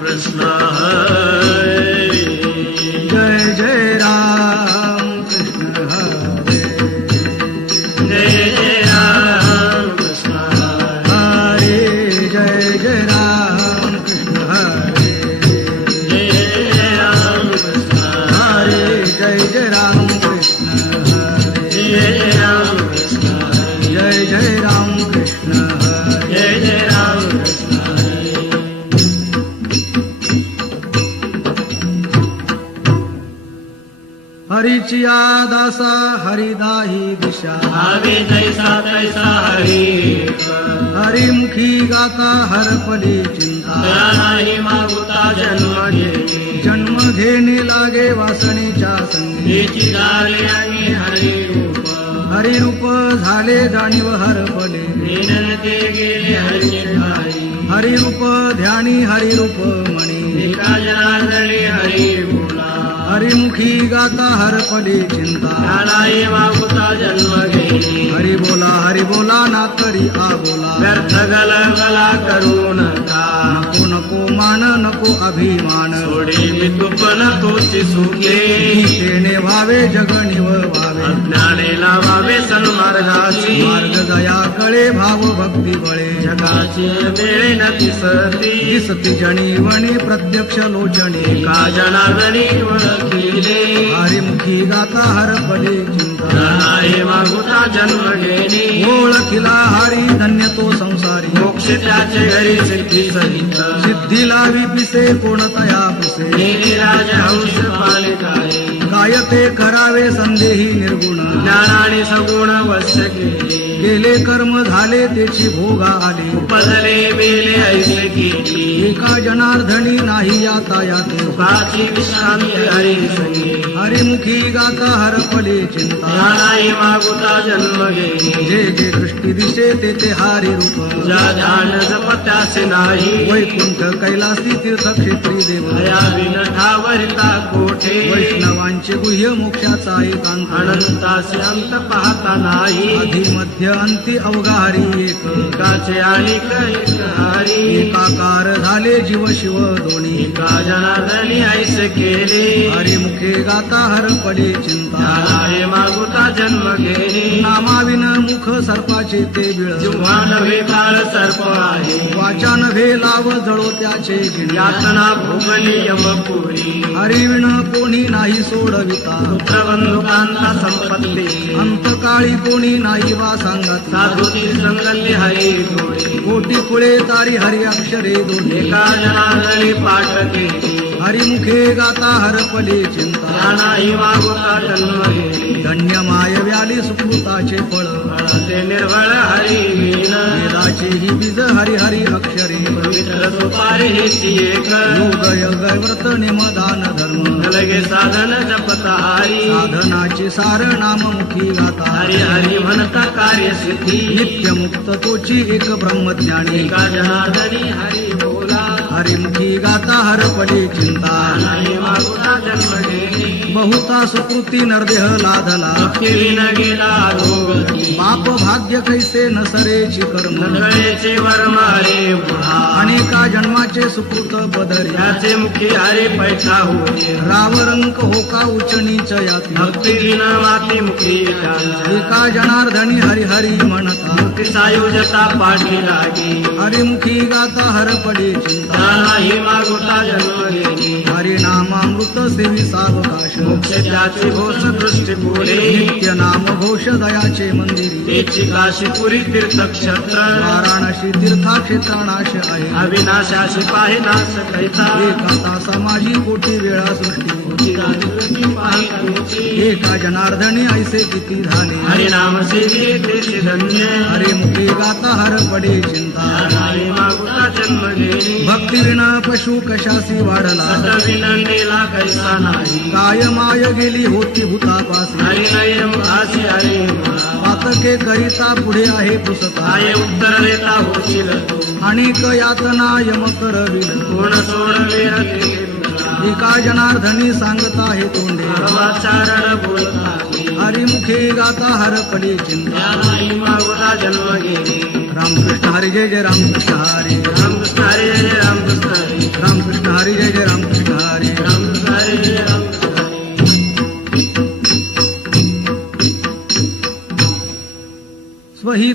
कृष्ण हरे जय जय राम कृष्ण हरे जय जय राम कृष्ण हरे जय जय राम कृष्ण हरे जय जय राम कृष्ण हरे जय जय राम कृष्ण हरे जय जय राम कृष्ण जय जय राम कृष्ण हरे जय जय राम कृष्ण हरीचिया दासा हरिदाही दिशा भावे जैसा तैसा हरी हरिमुखी गाता हरपली चिंता दया नाही मागुता जन्म घेणे जन्म घेणे लागे वासनेच्या संगी हेची झाले आणि हरी रूप हरिरूप झाले जाणीव हरपले विनंती गेले हरी ठाई हरिरूप ध्यानी हरिरूप म्हणे एका जनार्दनी हरी बोला हरिमुखी गाता हरपली चिंता नाही मागुता जन्म घेणे हरि बोला ना तरी आ बोला व्यर्थ गलगला करू नका नको नको मान नको अभिमान थोडी मी तुपन तोची सुखे तेने व्हावे जगणीव व्हावे अज्ञानेला व्हावे सन्मार्गाची मार्ग दया कळे भाव भक्ती बळे जगाची वेळे न दिसती दिसती जणीवणी प्रत्यक्ष लोचने एका जनार्दनी वळखिले हरिमुखी गाता हरपली चिंता नाही मागुता जन्म घेणे ओळखिला हरी धन्य तो संसारी मोक्ष त्याचे घरी सिद्धी सहित सिद्धी लावी पिसे कोणतया पिसे नेली राजहंस पालिकाये काय ते करावे संदेही निर्गुण ज्ञानाने सगुण वश्य केले गेले कर्म झाले त्याची भोगा आले उपजले बेले ऐसे केली एका जनार्दनी नाही याता याते सुखाची विश्रांती हरी संगे हरिमुखी गाता हरपले चिंता नाही मागुता जन्म घेणे जे जे दृष्टी दिसे ते ते हारी रूप ज्या ध्यान जपत्यासे नाही वैकुंठ कैलासी तीर्थक्षेत्री देव भया विन ठावरिता कोठे वैष्णवांचे गुह्य मोक्षाचा एकांत अनंतासे अंत पाहता नाही आधी मध्य अंती अवघा हरी एक एकाचे आणि एक हरी एकाकार झाले जीव शिव दोन्ही एका जनार्दनी ऐसे केले हरिमुखे गाता हरपले चिंता नाही मागुता जन्म घेणे नामाविन मुख सर्पाचे ते बिळ जेव्हा नव्हे काळ सर्प आहे वाचा नव्हे लाव जळो त्याचे गिण यातना भोगली यमपुरी हरिविण कोणी नाही सोडविता पुत्रबंधुकांता संपत्ती अंतकाळी कोणी नाही वा सांगत साधुची संगती हरी जोडी कोटी कुळे तारी हरी अक्षरे दोन्ही एका जनार्दनी पाठ केली हरिमुखे गाता हरपले चिंता नाही मागुता जन्म घेणे धन्य माय व्याली सुकृताचे फळ ते निर्भळ हरी वीण वेदाचे ही बीज हरी हरी अक्षरे पवित्र सुपारी हेची एक योग योग व्रत निमदान धर्म लगे साधन जपता हरी साधनाचे सार नाममुखी गाता हरी हरी म्हणता कार्य सिद्धी नित्य मुक्त तोची एक ब्रह्मज्ञानी एका जनार्दनी हरी बोला हरिमुखी गाता हरपले चिंता नाही मागुता जन्म घेणे बहुता सुकृती नरदेह लाधला भक्तीविन गेला अधोगती पाप भाग्य कैसे नसरेची कर्म नकळेचे वर्म हरे पुढा अनेका जन्माचे सुकृत बदर्या याचे मुखी हरे पैठा होते रावरंक होका उचनीच याती भक्तीविन माती मुखी एका जनार्दनी हरी हरी म्हणता मुक्ती सायुजता पाठी लागे हरिमुखी गाता हरपडे चिंता नाही मागुता जन्म घेणे हरिनामामृत सेवी सावकाश मोक्ष त्याची घोष दृष्टी पुढे नित्य नाम घोष दयाचे मंदिरी त्याची काशीपुरी तीर्थक्षेत्र वाराणसी तीर्थाक्षेत्रानाश आहे अविनाशाशी पाहि नाश कैता एका तासा माझी कोटी वेळा सृष्टी एका जनार्दनी ऐसे किती झाले हरिनाम सेवी देशी धन्य हरिमुखी गाता हरपडे चिंता नाही मागुता जन्म घेणे भक्तिविण पशु कशासी वाढला विनंदीला कैसा नाही काय माय गेली होती भूतापासी हरिनय मुखासी हरी पातके करिता पुढे आहे पुसता काय उत्तर देता होशील तू अनेक यातना यम करविल कोण सोडवेर एका जनार्दनी सांगता हे तोंडे वाचारण बोलता हरिमुखे गाता हरपडे चिंता नाही मागुता जन्म घेणे रामकृष्ण हरी जय जय रामकृष्ण हरी रामकृष्ण हरी जय रामकृष्ण हरी रामकृष्ण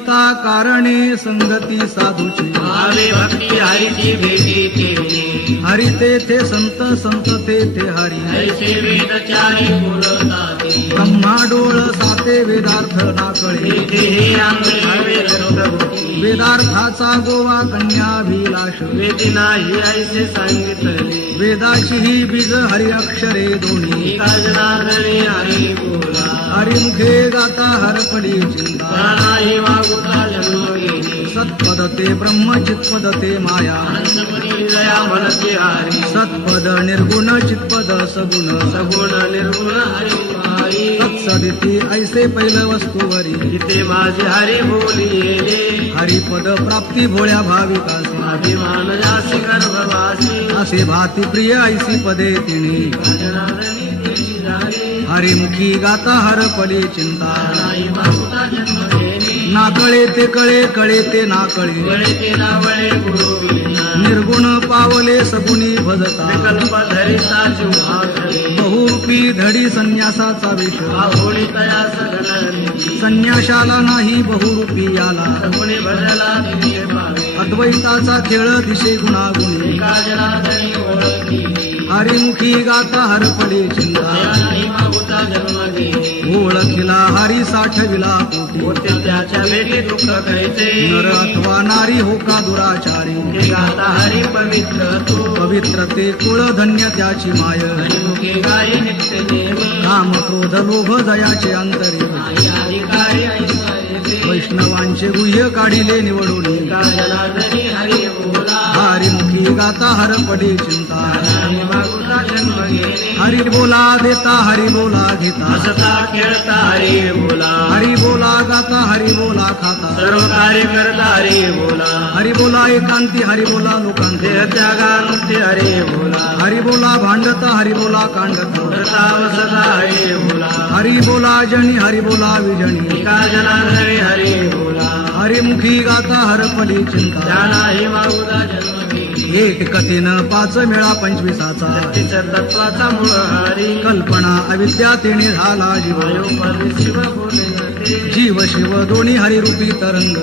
करिता कारणे संगती साधूची भावे भक्ती हरीची भेटी केली हरी तेथे संत संत तेथे हरी ऐसे वेदचारी बोलताती ब्रह्मा डोळ साते वेदार्थ नाकळे तेथे हे आंबे हवे रक्त होती वेदार्थाचा गोवा कन्याभिलाष वेदी नाही ऐसे सांगितले वेदाची ही बीज हरी अक्षरे दोन्ही एका जनार्दने हरी बोला हरिमुखे गाता हरपडी चिंता प्राणाही वागुता जन्म गेली सत्पद ते ब्रह्म चित्पद ते माया हंसपदी दया म्हणते हरी सत्पद निर्गुण चित्पद सगुण सगुण निर्गुण हरी माई तत्सदिती ऐसे पैल वस्तूवरी इथे माझे हरी बोली येले हरिपद प्राप्ती भोळ्या भाविकासी अभिमान जासी गर्भवासी असे भाती प्रिय ऐसी पदे तिने जनार्दनी तेची झाली हरिमुखी गाता हरपडी चिंता नाही वागुता जन्म गेली नाकळे ते कळे कळे ते नाकळे वळे ते नावळे गुरु विना निर्गुण पावले सगुणी भजता विकल्प धरिता जीवाकडे बहुरूपी धडी संन्यासाचा वेश होळी तया सगळी संन्याशाला नाही बहुरूपी याला सगुणी भजला तिथे पावे अद्वैताचा खेळ दिशे गुणागुणी एका जनार्दनी ओळखी हरिमुखी गाता हरपडी चिंता नाही मागुता जन्म गेली ओळखिला हरी साठविला पोटी होते त्याच्या भेटी दुःख कैसे नर अथवा नारी हो का दुराचारी हे गाता हरी पवित्र तू पवित्र ते कुळ धन्य त्याची माय हरिमुखी गाई नित्य नेमी काम क्रोध लोभ जयाचे अंतरे आई अधिकारी ऐसा येते वैष्णवांचे गुह्य काढिले निवडून एका जनार्दनी हरी बोला हरिमुखी गाता हरपडी चिंता नाही मागुता जन्म गेली हरी बोला देता हरी बोला घेता हसता खेळता हरी बोला हरी बोला गाता हरी बोला खाता सर्व कार्य करता हरी बोला हरी बोला एकांती हरी बोला लोकांते देह त्यागांते हरी बोला हरी बोला भांडता हरी बोला कांडता उठता वसता हरी बोला हरी बोला जनी हरी बोला विजणी एका जनार्दनी हरी बोला हरिमुखी गाता हरपडी चिंता त्यानाही मागुता जन्म गेली एक कथेनं 5 मेळा 25चा तिच्या तत्वाचा मूळ हरी कल्पना अविद्या तेने झाला जीव वयोपदी शिव बोले जाते जीव शिव दोन्ही हरिरूपी तरंग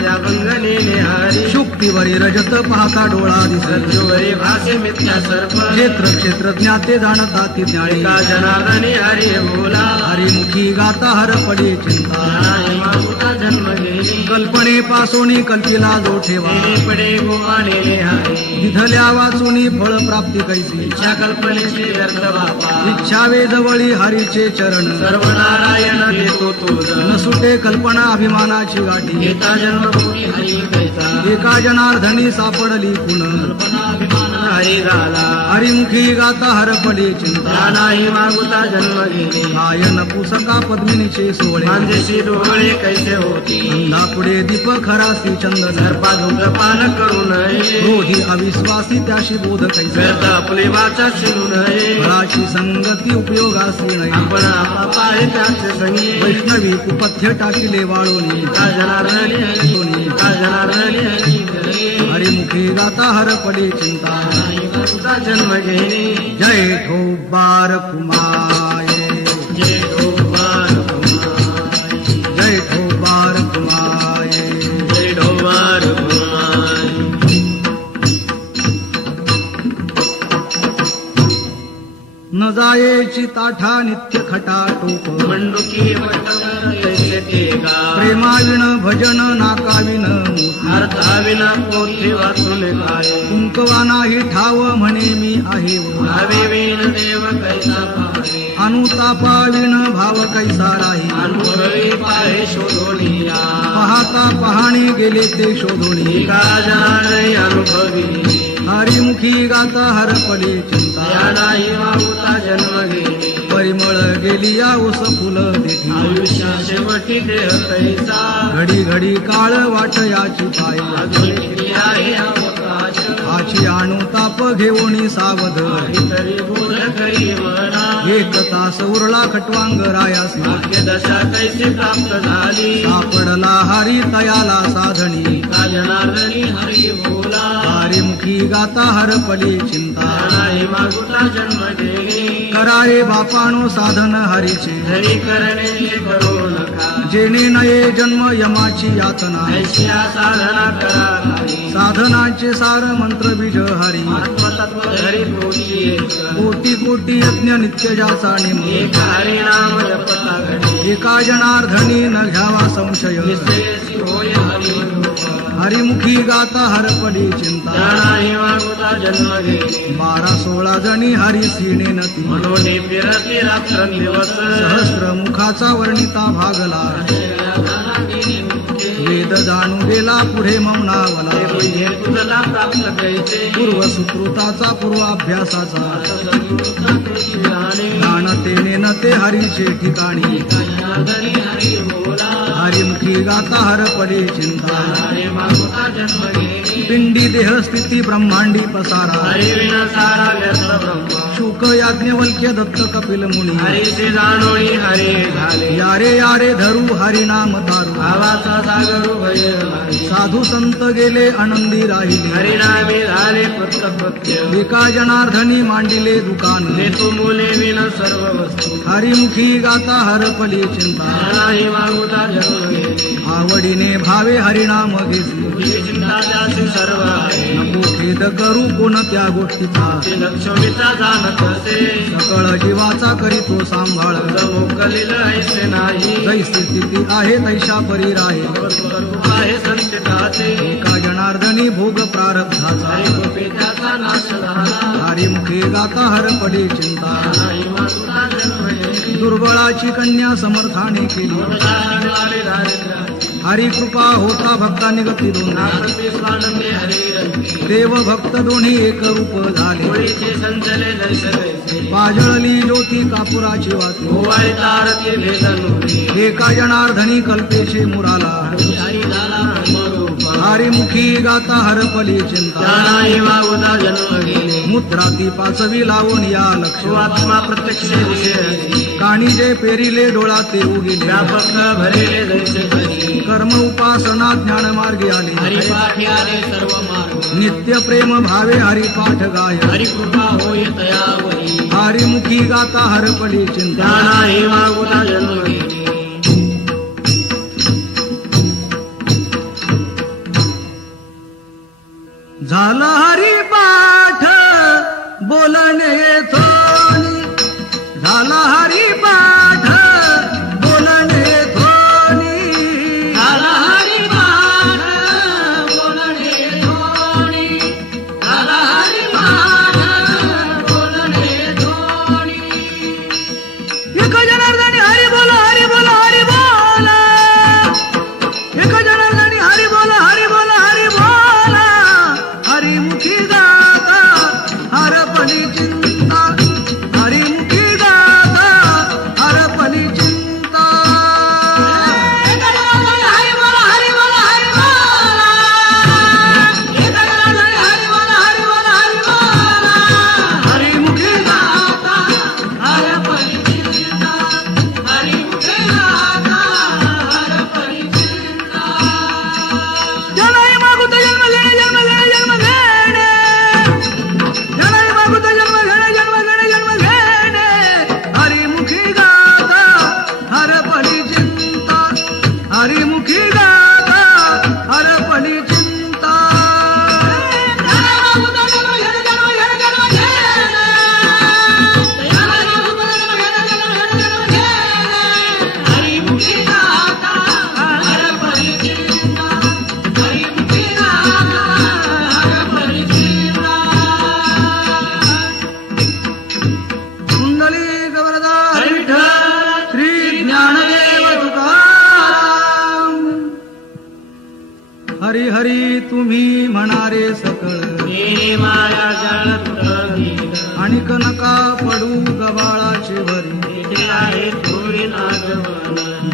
त्या गंगनेने हरी शुक्तीवरी रजत पाहता डोळा दिसत सज्जुवरी भासे मिथ्या सर्प क्षेत्र क्षेत्र ज्ञाते जाणता ती ज्ञानी एका जनार्दनी हरी बोला हरिमुखी गाता हरपडी चिंता त्यानाही मागुता जन्म गेली कल्पनेपासून कल्पिला जो ठेवा नेले पडे गोमानेले हरी विधल्या वाचुनी फळ प्राप्ती कैसी इच्छा कल्पनेचे व्यर्थ बापा इच्छा वेजवळी हरीचे चरण सर्व नारायण देतो तो न सुटे कल्पना अभिमानाची गाठी घेता जन्मभूमी हरी कैसा एका जनार्दनी सापडली पुन अभिमान हरी झाला हरिमुखी गाता हरपडी चिंता त्यानाही मागुता जन्म गेले गायन पुसका पद्मिनीचे सोहळे मांदेशी डोळे कैसे होती अंधा पुढे दीप खरासी चंदन सर्पा धूम्रपान करू नये क्रोधी अविश्वासी त्याशी बोध कैसे व्यर्थ आपली वाचा शिरू नये फळाची संगती उपयोगासी नाही आपण आपा आहे त्याचे संगी वैष्णवी कुपथ्य टाकिले वाळोनी का जनार्दनी हरी का जनार्दनी हरी हरिमुखी गाता हरपडी चिंता नाही मागुता जन्म गेले जय ठोबार कुमाये जय ढोबार कुमार जय ठोबार कुमाये जय ढोबार कुमार न जायेची ताठा नित्य खटाटोप मंडुकी वटवर कैसे टेगा प्रेमाविण भजन नाकाविन मोती अर्थाविना पोथी वाचून काय कुंकवा नाही ठाव म्हणे मी आहे ओ. भावे विण देव कैसा पाहे अनुतापाविण भाव कैसा राही अनुभवी पाहे शोधोनिया पाहता पहाणे गेले ते शोधोणी एका जनाने अनुभवी हरिमुखी गाता हरपडी चिंता त्यानाही मागुता जन्म गेले परिमळ गेली या उस फुल देठी आयुष्या शेवटी देह कैसा घडी घडी काळ वाट याची पाय अजून किती आहे अवकाश मनाची आणू ताप घेऊनी सावध तरी बोध करी म्हणा एक तास उरला खटवांग रायास भाग्य दशा कैसे प्राप्त झाली सापडला हरी तयाला साधणी का जनार्दनी हरी बोला हरिमुखी गाता हरपली चिंता नाही मागुता जन्म घेणे करारे बापानो साधन हरीचे घरी करणे हे करू नका जेणे नये जन्म यमाची यातना ऐशिया साधना करा नाही साधनाचे सार मंत्र बीज हरी आत्मतत्व घरी पोची कोटी कोटी यज्ञ नित्यजाचा निम एक हरी नाम जपता घडे एका जनार्दनी न घ्यावा संशय निश्चयसी होय हरिवरूप हरिमुखी गाता हरपली चिंता नाही मागुता जन्म घेणे 12-16 जणी हरी सीने नती म्हणून फिरती रात्र दिवस सहस्र मुखाचा वर्णिता भागला वेद जाणू गेला पुढे मौनावला हे तुझला प्राप्त कैसे पूर्व सुकृताचा पूर्वाभ्यासाचा जाणे जाणतेने न ते हरीचे ठिकाणी जनार्दनी हरी बोला हरिमुखी गाता हरपली चिंता हरी मागुता जन्म घेणे पिंडी देहस्थिती ब्रह्मांडी पसारा हरी विना सारा व्यर्थ ब्रह्म शुक याज्ञवल्क्य दत्त कपिल मुनी हरीचे जाणोळी हरी झाले यारे यारे धरू हरिनाम तारू भावाचा सागर उभय नाही साधू संत गेले आनंदी राहिले हरिनामे झाले कृत्य एका जनार्दनी मांडिले दुकान देतो मुले विन सर्व वस्तू हरिमुखी गाता हरपली चिंता नाही मागुता जन्म घेणे आवडीने भावे हरिनाम घेसी तुझी चिंता जासी सर्व आहे नको खेद करू कोणत्या गोष्टीचा ते लक्ष्मीचा जाणत असे सकळ जीवाचा करीतो सांभाळ मोकलील ऐसे नाही जैसी स्थिती आहे तैशा परी राहे स्वरूप आहे संचिताचे एका जनार्दनी भोग प्रारब्धाचा हरी कृपे त्याचा नाश झाला हरिमुखी गाता हरपली चिंता नाही मागुता जन्म घेणे दुर्बळाची कन्या समर्थाने केली मोठ्याद्वारे दारिद्र्य हरी कृपा होता भक्तांनी गती दोन नागती स्वानंदी हरी रंगी देव भक्त दोन्ही एक रूप झाले होळीचे संचले दर्शवैसे पाजळली ज्योती कापुराची वाती गोवाळी तारती भेदनुरी एका जनार्दनी कल्पेचे मुराला हरी झाला ब्रह्मरूप हरिमुखी गाता हरपली चिंता नाही मागुता जन्म घेणे मुद्राती पाचवी लावून या लक्ष आत्मा प्रत्यक्ष विषय काणी जे पेरिले डोळा ते उगिले व्यापक भरेले जैसे करी कर्म उपासना ज्ञान मार्गे आले हरिपाठी आले सर्व मार्ग नित्य प्रेम भावे हरिपाठ गाय हरिकृपा होय तयावरी हरिमुखी गाता हरपली चिंता नाही मागुता जन्म घेणे झाला हरिपाठ बोलणे थोनी झाला हरिपाठ बोलणे थोनी झाला हरिपाठ बोलणे थोडी झाला हरिपाठ बोलणे थोडी एक जनार्दनी हरी बोला हरी बोला हरी बोला एक जनार्दनी हरी बोला हरी बोला हरी बोला हरिमुखी गाता हरपली चिंता हरिमुखी गाता हरपली चिंता हरी बोला हरी बोला हरी बोला एक जनार्दनी हरी बोला हरी बोला हरी बोला हरिमुखी गाता हरपली चिंता हरिमुखे गाता हरपली चिंता जनाई मागुता जन्म घेणे जन्म घेणे जन्म घेणे जनाई मागुता जन्म घेणे जन्म घेणे जन्म घेणे हरिमुखी गाता हरपली चिंता हरिमुखी गाता हरपली चिंता कुंडली गवरदार विठ्ठल श्री ज्ञानदेव तुकाराम हरी हरी तुम्ही म्हणारे सकळ माया जळ आणिक नका पडू गबाळाचे भरी आहे थोडी नागवन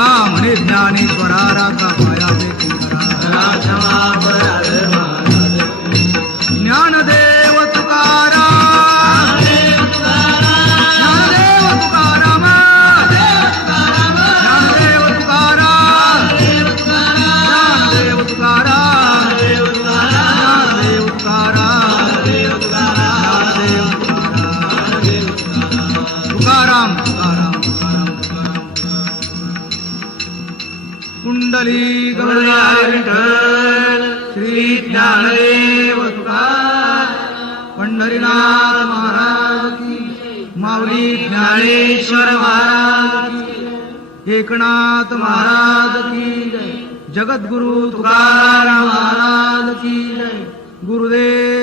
ज्ञानेश्वरा राखा मायापेटी करा ज्ञानदेव तुकाराम ज्ञानदेव तुकाराम ज्ञानदेव तुकाराम ज्ञानदेव तुकाराम ज्ञानदेव तुकाराम तुकाराम कुंडली विठ्ठल श्री ज्ञानदेव तुकाराम पंढरीनाथ महाराज की माऊली ज्ञानेश्वर महाराज की एकनाथ महाराज की जय जगद्गुरु तुकाराम महाराज की जय गुरुदेव